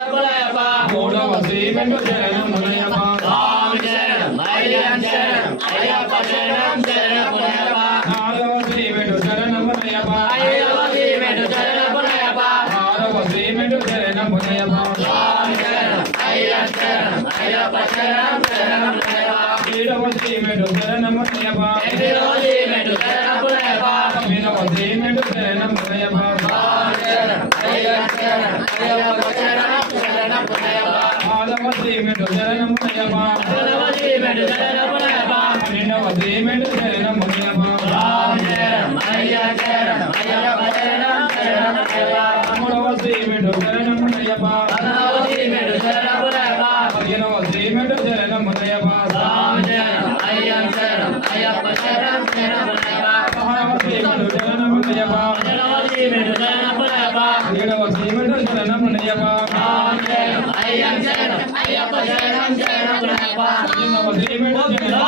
మూడవ శ్రీమెంటు శరణం మునయప్ప స్వామి శరణం అయ్యప్ప శరణం అయ్యప్ప శరణం శరణం మునయప్ప నాలుగవ శ్రీమెంటు శరణం మునయప్ప ఐదవ శ్రీమెంటు శరణం మునయప్ప ఆరవ శ్రీమెంటు శరణం మునయప్ప స్వామి శరణం అయ్యప్ప శరణం అయ్యప్ప శరణం శరణం మునయప్ప ఏడవ శ్రీమెంటు శరణం మునయప్ప ఎనిమిదవ శ్రీమెంటు శరణం మునయప్ప తొమ్మిదవ శ్రీమెంటు శరణం మునయప్ప స్వామి శరణం అయ్యప్ప శరణం అయ్యప్ప శరణం శరణం మునయప్ప ఆరవ శ్రీమెంటు శరణం మునయప్ప పదవ శ్రీమెంటు శరణం మునయప్ప పన్నెండవ శ్రీమెంటు శరణం మునయప్ప స్వామి శరణం అయ్యప్ప శరణం అయ్యప్ప శరణం శరణం మునయప్ప మూడవ శ్రీమెంటు శరణం మునయప్ప పదవ శ్రీమెంటు శరణం మునయప్ప పదిహేనవ శ్రీమెంటు శరణం మునయప్ప స్వామి శరణం అయ్యప్ప శరణం అయ్యప్ప శరణం శరణం మునయప్ప పదహారవ శ్రీమెంటు శరణం మునయప్ప పదిహేనవ శ్రీమెంటు శరణం మునయప్ప పదిహేడవ శ్రీమెంటు శరణం మునయప్ప స్వామి శరణం అయ్యప్ప శరణం అయ్యప్ప శరణం శరణం మునయప్ప పద్దెనిమిదవ శ్రీమెంటు శరణం